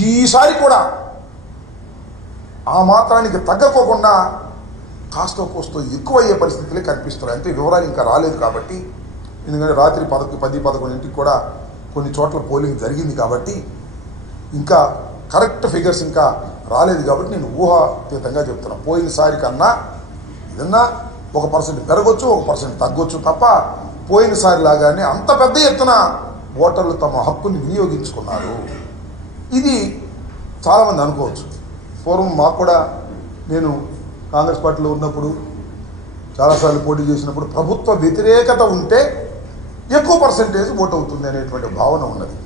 ఈసారి కూడా ఆ మాత్రానికి తగ్గకోకుండా కాస్త కోస్తో ఎక్కువయ్యే పరిస్థితులే కనిపిస్తున్నాయి. అంటే వివరాలు ఇంకా రాలేదు కాబట్టి, ఎందుకంటే రాత్రి 10-11 కూడా కొన్ని చోట్ల పోలింగ్ జరిగింది కాబట్టి ఇంకా కరెక్ట్ ఫిగర్స్ ఇంకా రాలేదు కాబట్టి నేను ఊహాతీతంగా చెప్తున్నాను. పోయినసారి కన్నా ఏదన్నా 1% పెరగొచ్చు, 1% తగ్గొచ్చు తప్ప పోయినసారి లాగానే అంత పెద్ద ఎత్తున ఓటర్లు తమ హక్కుని వినియోగించుకున్నారు. ఇది చాలామంది అనుకోవచ్చు. పూర్వం మాకు కూడా, నేను కాంగ్రెస్ పార్టీలో ఉన్నప్పుడు చాలాసార్లు పోటీ చేసినప్పుడు ప్రభుత్వ వ్యతిరేకత ఉంటే ఎక్కువ పర్సెంటేజ్ ఓటు అవుతుంది అనేటువంటి భావన ఉన్నది.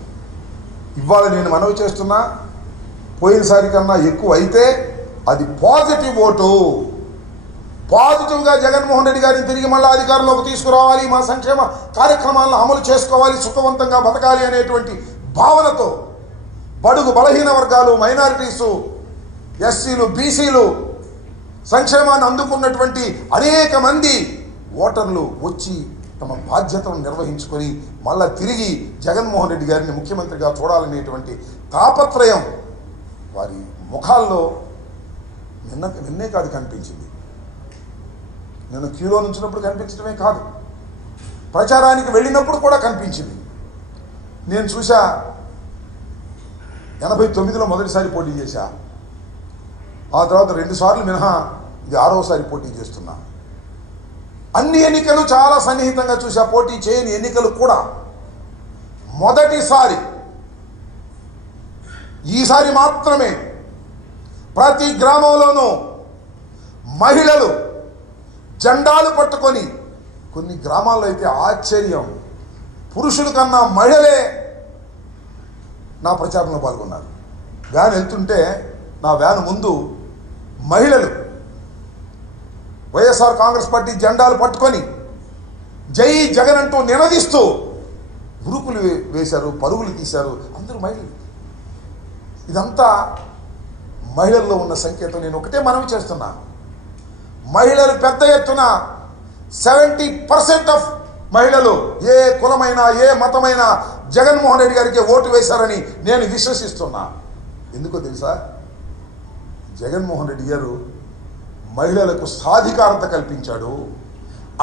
ఇవాళ నేను మనవి చేస్తున్నా, పోయినసారి కన్నా ఎక్కువ అయితే అది పాజిటివ్ ఓటు. పాజిటివ్గా జగన్మోహన్ రెడ్డి గారిని తిరిగి మళ్ళీ అధికారంలోకి తీసుకురావాలి, మా సంక్షేమ కార్యక్రమాలను అమలు చేసుకోవాలి, సుఖవంతంగా బతకాలి అనేటువంటి భావనతో బడుగు బలహీన వర్గాలు, మైనారిటీసు, ఎస్సీలు, బీసీలు, సంక్షేమాన్ని అందుకున్నటువంటి అనేక మంది ఓటర్లు వచ్చి తమ బాధ్యతను నిర్వహించుకొని మళ్ళా తిరిగి జగన్మోహన్ రెడ్డి గారిని ముఖ్యమంత్రిగా చూడాలనేటువంటి తాపత్రయం వారి ముఖాల్లో నిన్నే కాదు కనిపించింది. నేను క్యూలో నుంచినప్పుడు కనిపించడమే కాదు, ప్రచారానికి వెళ్ళినప్పుడు కూడా కనిపించింది. నేను చూసా, 89లో మొదటిసారి పోటీ చేశా, ఆ తర్వాత 2 సార్లు మినహా ఇది 6వసారి పోటీ చేస్తున్నా. అన్ని ఎన్నికలు చాలా సన్నిహితంగా చూసా, పోటీ చేయని ఎన్నికలు కూడా. మొదటిసారి ఈసారి మాత్రమే ప్రతి గ్రామంలోనూ మహిళలు జెండాలు పట్టుకొని, కొన్ని గ్రామాల్లో అయితే ఆశ్చర్యం, పురుషుల కన్నా మహిళలే నా ప్రచారంలో పాల్గొన్నారు. వ్యాన్ వెళ్తుంటే నా వ్యాన్ ముందు మహిళలు వైఎస్ఆర్ కాంగ్రెస్ పార్టీ జెండాలు పట్టుకొని జై జగన్ అంటూ నినదిస్తూ ఉరుకులు వేశారు, పరుగులు తీశారు. అందరూ మహిళలు. ఇదంతా మహిళల్లో ఉన్న సంకేతం. నేను ఒకటే మనవి చేస్తున్నా, మహిళలు పెద్ద ఎత్తున 70% ఆఫ్ మహిళలు ఏ కులమైనా ఏ మతమైనా జగన్మోహన్ రెడ్డి గారికి ఓటు వేశారని నేను విశ్వసిస్తున్నా. ఎందుకో తెలుసా? జగన్మోహన్ రెడ్డి గారు మహిళలకు సాధికారత కల్పించాడు,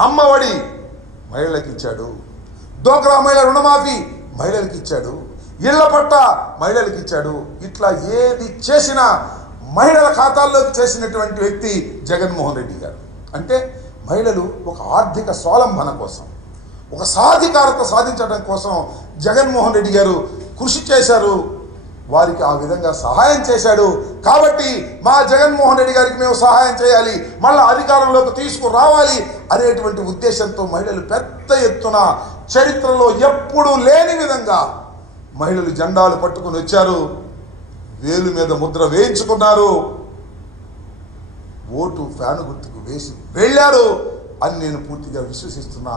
అమ్మఒడి మహిళలకు ఇచ్చాడు, డోక్రా మహిళ రుణమాఫీ మహిళలకు ఇచ్చాడు, ఇళ్ల పట్ట మహిళలకు ఇచ్చాడు. ఇట్లా ఏది చేసినా మహిళల ఖాతాల్లోకి చేసినటువంటి వ్యక్తి జగన్మోహన్ రెడ్డి గారు. అంటే మహిళలు ఒక ఆర్థిక స్వావలంబన కోసం, ఒక సాధికారత సాధించడం కోసం జగన్మోహన్ రెడ్డి గారు కృషి చేశారు, వారికి ఆ విధంగా సహాయం చేశాడు. కాబట్టి మా జగన్మోహన్ రెడ్డి గారికి మేము సహాయం చేయాలి, మళ్ళీ అధికారంలోకి తీసుకురావాలి అనేటువంటి ఉద్దేశంతో మహిళలు పెద్ద ఎత్తున చరిత్రలో ఎప్పుడూ లేని విధంగా మహిళలు జెండాలు పట్టుకుని వచ్చారు, వేలు మీద ముద్ర వేయించుకున్నారు, ఓటు ఫ్యాను గుర్తుకు వేసి వెళ్ళారు అని నేను పూర్తిగా విశ్వసిస్తున్నా.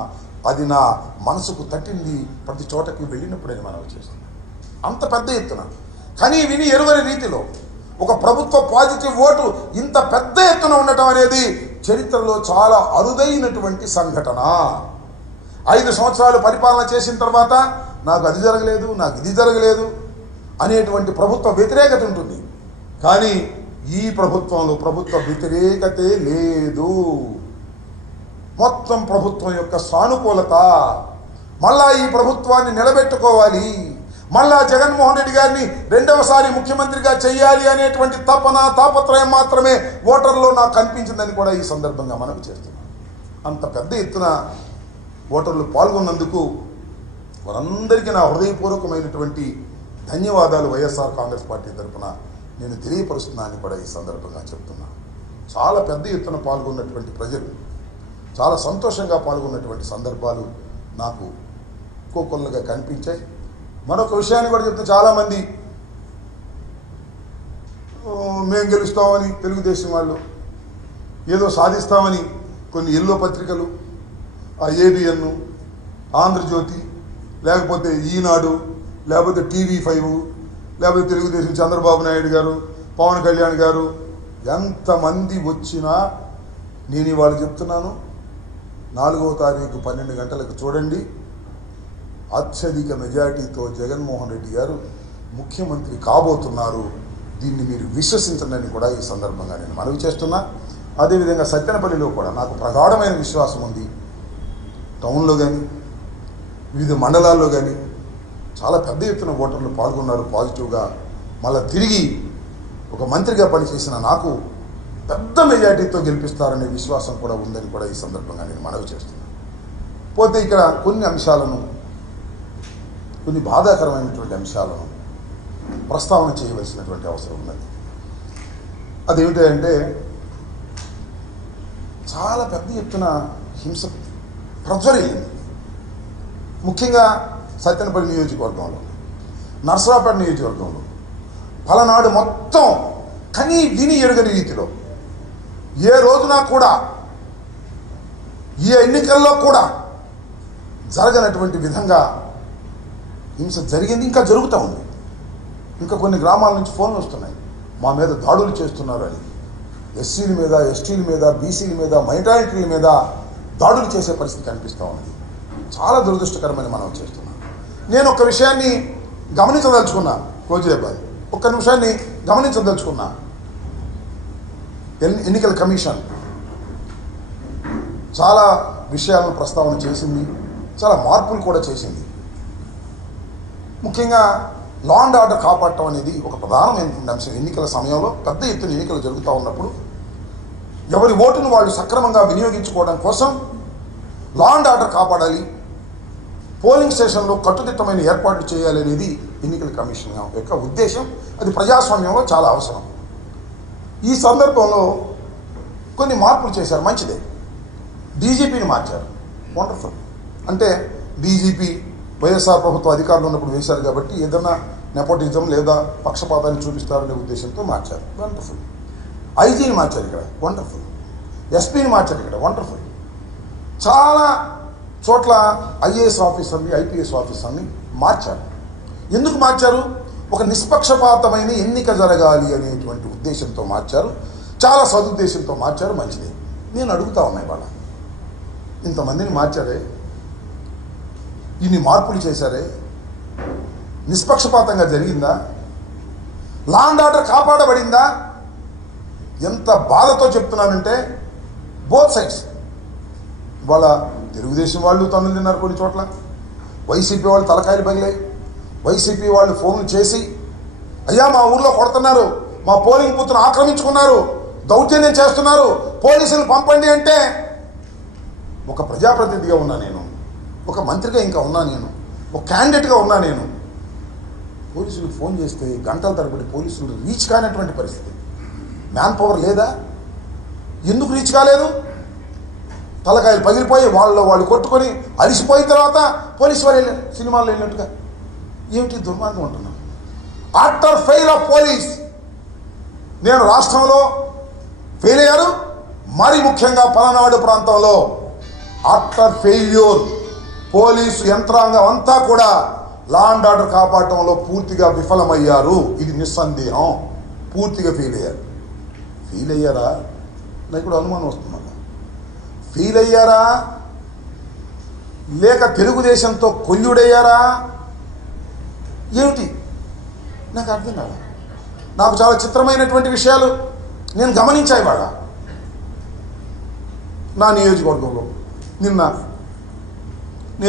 అది నా మనసుకు తట్టింది ప్రతి చోటకి వెళ్ళినప్పుడే మనం చేస్తున్నాం. అంత పెద్ద ఎత్తున కానీ విని ఎరుగని రీతిలో ఒక ప్రభుత్వ పాజిటివ్ ఓటు ఇంత పెద్ద ఎత్తున ఉండటం అనేది చరిత్రలో చాలా అరుదైనటువంటి సంఘటన. 5 సంవత్సరాలు పరిపాలన చేసిన తర్వాత నాకు అది జరగలేదు, నాకు ఇది జరగలేదు అనేటువంటి ప్రభుత్వ వ్యతిరేకత ఉంటుంది. కానీ ఈ ప్రభుత్వంలో ప్రభుత్వ వ్యతిరేకతే లేదు. మొత్తం ప్రభుత్వం యొక్క సానుకూలత, మళ్ళా ఈ ప్రభుత్వాన్ని నిలబెట్టుకోవాలి, మళ్ళా జగన్మోహన్ రెడ్డి గారిని 2వసారి ముఖ్యమంత్రిగా చేయాలి అనేటువంటి తాపత్రయం మాత్రమే ఓటర్లో నాకు కనిపించిందని కూడా ఈ సందర్భంగా మనవి చేస్తున్నాం. అంత పెద్ద ఎత్తున ఓటర్లు పాల్గొన్నందుకు వారందరికీ నా హృదయపూర్వకమైనటువంటి ధన్యవాదాలు వైఎస్ఆర్ కాంగ్రెస్ పార్టీ తరఫున నేను తెలియపరుస్తున్నానని కూడా ఈ సందర్భంగా చెప్తున్నాను. చాలా పెద్ద ఎత్తున పాల్గొన్నటువంటి ప్రజలు చాలా సంతోషంగా పాల్గొన్నటువంటి సందర్భాలు నాకు కోకొల్లగా కనిపించాయి. మరొక విషయాన్ని కూడా చెప్తే, చాలామంది మేము గెలుస్తామని తెలుగుదేశం వాళ్ళు ఏదో సాధిస్తామని కొన్ని ఎల్లో పత్రికలు, ఆ ABN, ఆంధ్రజ్యోతి, లేకపోతే ఈనాడు, లేకపోతే TV5, లేకపోతే తెలుగుదేశం చంద్రబాబు నాయుడు గారు, పవన్ కళ్యాణ్ గారు, ఎంతమంది వచ్చినా నేను ఇవాళ చెప్తున్నాను, 4వ తారీఖు 12 గంటలకు చూడండి, అత్యధిక మెజార్టీతో జగన్మోహన్ రెడ్డి గారు ముఖ్యమంత్రి కాబోతున్నారు. దీన్ని మీరు విశ్వసించండి కూడా ఈ సందర్భంగా నేను మనవి చేస్తున్నా. అదేవిధంగా సత్తెనపల్లిలో కూడా నాకు ప్రగాఢమైన విశ్వాసం ఉంది. టౌన్లో కానీ వివిధ మండలాల్లో కానీ చాలా పెద్ద ఎత్తున ఓటర్లు పాల్గొన్నారు పాజిటివ్గా. మళ్ళీ తిరిగి ఒక మంత్రిగా పనిచేసిన నాకు పెద్ద మెజార్టీతో గెలిపిస్తారనే విశ్వాసం కూడా ఉందని కూడా ఈ సందర్భంగా నేను మనవి చేస్తున్నాను. పోతే ఇక్కడ కొన్ని అంశాలను, కొన్ని బాధాకరమైనటువంటి అంశాలను ప్రస్తావన చేయవలసినటువంటి అవసరం ఉన్నది. అదేమిటంటే చాలా పెద్ద ఎత్తున హింస ప్రజ్వరిల్లింది. ముఖ్యంగా సత్తెనపల్లి నియోజకవర్గంలో, నర్సరావుపేట నియోజకవర్గంలో పలనాడు మొత్తం కనీ విని ఎరుగని రీతిలో ఏ రోజున కూడా ఈ ఎన్నికల్లో కూడా జరగనటువంటి విధంగా హింస జరిగింది. ఇంకా జరుగుతూ ఉంది. ఇంకా కొన్ని గ్రామాల నుంచి ఫోన్లు వస్తున్నాయి, మా మీద దాడులు చేస్తున్నారు అని. ఎస్సీల మీద, ఎస్టీల మీద, బీసీల మీద, మైనారిటీల మీద దాడులు చేసే పరిస్థితి కనిపిస్తూ ఉంది. చాలా దురదృష్టకరమని మనం చేస్తున్నాం. నేను ఒక విషయాన్ని గమనించదలుచుకున్నా, రోజులేబాయ్ ఒక్క నిమిషాన్ని గమనించదలుచుకున్నా. ఎన్నికల కమిషన్ చాలా విషయాలను ప్రస్తావన చేసింది, చాలా మార్పులు కూడా చేసింది. ముఖ్యంగా లా అండ్ ఆర్డర్ కాపాడటం అనేది ఒక ప్రధానమైనటువంటి అంశం. ఎన్నికల సమయంలో పెద్ద ఎత్తున ఎన్నికలు జరుగుతూ ఉన్నప్పుడు ఎవరి ఓటును వాళ్ళు సక్రమంగా వినియోగించుకోవడం కోసం లా అండ్ ఆర్డర్ కాపాడాలి, పోలింగ్ స్టేషన్లో కట్టుదిట్టమైన ఏర్పాట్లు చేయాలి అనేది ఎన్నికల కమిషన్ యొక్క ఉద్దేశం. అది ప్రజాస్వామ్యంలో చాలా అవసరం. ఈ సందర్భంలో కొన్ని మార్పులు చేశారు, మంచిదే. డీజీపీని మార్చారు, వండర్ఫుల్. అంటే డీజీపీ వైఎస్ఆర్ ప్రభుత్వ అధికారులు ఉన్నప్పుడు వేశారు కాబట్టి ఏదన్నా నెపోటిజం లేదా పక్షపాతాన్ని చూపిస్తారనే ఉద్దేశంతో మార్చారు, వండర్ఫుల్. ఐజీని మార్చారు ఇక్కడ, వండర్ఫుల్. ఎస్పీని మార్చారు ఇక్కడ, వండర్ఫుల్. చాలా చోట్ల ఐఏఎస్ ఆఫీసర్ని, ఐపీఎస్ ఆఫీసర్ని మార్చారు. ఎందుకు మార్చారు? ఒక నిష్పక్షపాతమైన ఎన్నిక జరగాలి అనేటువంటి ఉద్దేశంతో మార్చారు. చాలా సదుద్దేశంతో మార్చారు, మంచిది. నేను అడుగుతా ఉన్నాయి వాళ్ళ, ఇంతమందిని మార్చారే, ఇన్ని మార్పులు చేశారే, నిష్పక్షపాతంగా జరిగిందా? లా అండ్ ఆర్డర్ కాపాడబడిందా? ఎంత బాధతో చెప్తున్నానంటే బోత్ సైడ్స్. వాళ్ళ తెలుగుదేశం వాళ్ళు తన్నులు తిన్నారు కొన్ని చోట్ల, వైసీపీ వాళ్ళు తలకాయలు పగిలాయి. వైసీపీ వాళ్ళు ఫోన్లు చేసి, అయ్యా మా ఊర్లో కొడుతున్నారు, మా పోలింగ్ బూత్ను ఆక్రమించుకున్నారు, దౌర్జన్యం చేస్తున్నారు, పోలీసులు పంపండి అంటే ఒక ప్రజాప్రతినిధిగా ఉన్నా నేను, ఒక మంత్రిగా ఇంకా ఉన్నా నేను, ఒక క్యాండిడేట్గా ఉన్నా నేను. పోలీసులకు ఫోన్ చేస్తే గంటల తరబడి పోలీసులు రీచ్ కానటువంటి పరిస్థితి. మ్యాన్ పవర్ లేదా? ఎందుకు రీచ్ కాలేదు? తలకాయలు పగిలిపోయి వాళ్ళు కొట్టుకొని అలిసిపోయిన తర్వాత పోలీసు వారు వెళ్ళారు, సినిమాల్లో వెళ్ళినట్టుగా. ఏమిటి దుర్మార్గం అంటున్నాను. ఆఫ్టర్ ఫెయిల్ ఆఫ్ పోలీస్, నేను రాష్ట్రంలో ఫెయిల్ అయ్యారు. మరి ముఖ్యంగా పలనాడు ప్రాంతంలో ఆఫ్టర్ ఫెయిల్యూర్ పోలీసు యంత్రాంగం అంతా కూడా లా అండ్ ఆర్డర్ కాపాడటంలో పూర్తిగా విఫలమయ్యారు. ఇది నిస్సందేహం. పూర్తిగా ఫెయిల్ అయ్యారు. ఫెయిల్ అయ్యారా? నాకు కూడా అనుమానం వస్తున్నా. ఫెయిల్ అయ్యారా లేక తెలుగుదేశంతో కొల్లుడయ్యారా? ఏమిటి నాకు అర్థం కాదు. నాకు చాలా చిత్రమైనటువంటి విషయాలు నేను గమనించాయి. వాడ నా నియోజకవర్గంలో నిన్న